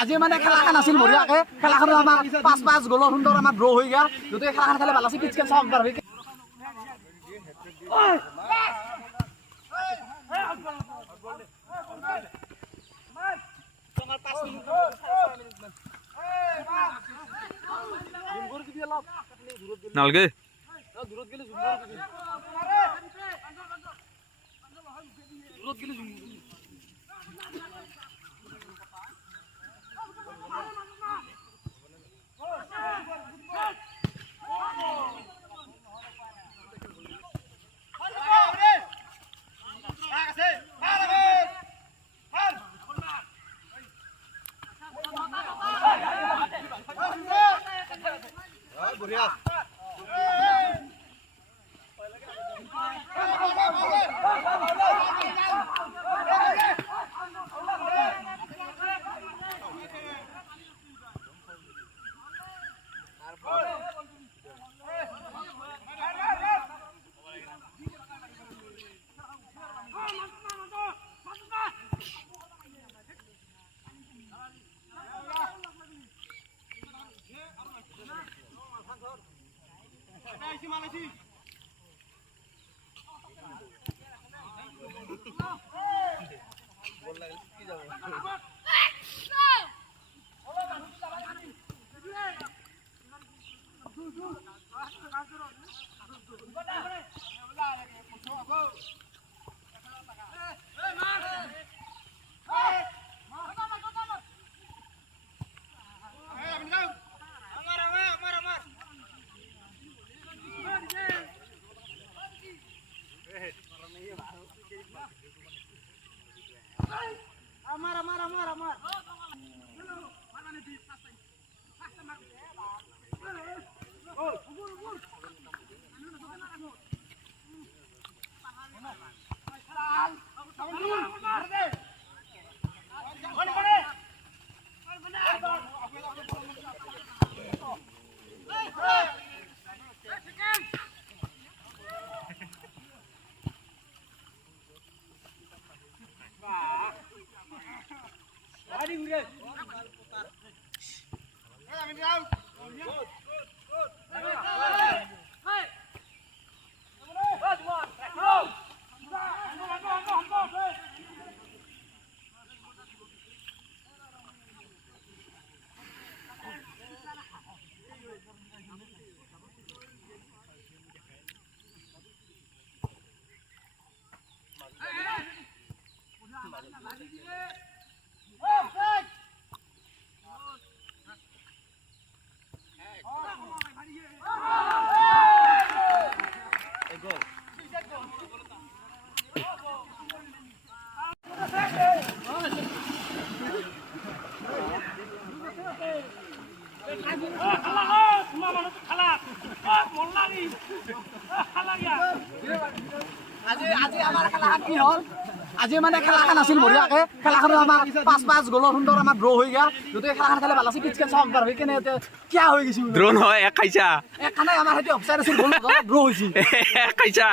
আজি মানে খেলাখন আছিল বঢ়িয়াকে খেলাখন আমাৰ 5-5 গলৰ সুন্দৰ আমাৰ ড্ৰ হৈ গ'ল যদিও খেলাখন খেলে ভাল আছিল পিচকে চাওক একবাৰ নালগে দূৰত গেলে বঢ়িয়া আজি মানে খেলাখন আছিল বঢ়িয়াকে খেলাখন আমাৰ 5-5 গলৰ সুন্দৰ আমাৰ ড্ৰ হৈ গ'ল যদিও খেলাখন খেলে ভাল আছিল পিচকে চাওক একবাৰ কেনে কিয়া হৈ গৈছিল ড্ৰ নহয় এক খাইছা এক খানে আমাৰ সেইটো অফসাইড আছিল গল ড্ৰ হৈছিল এক খাইছা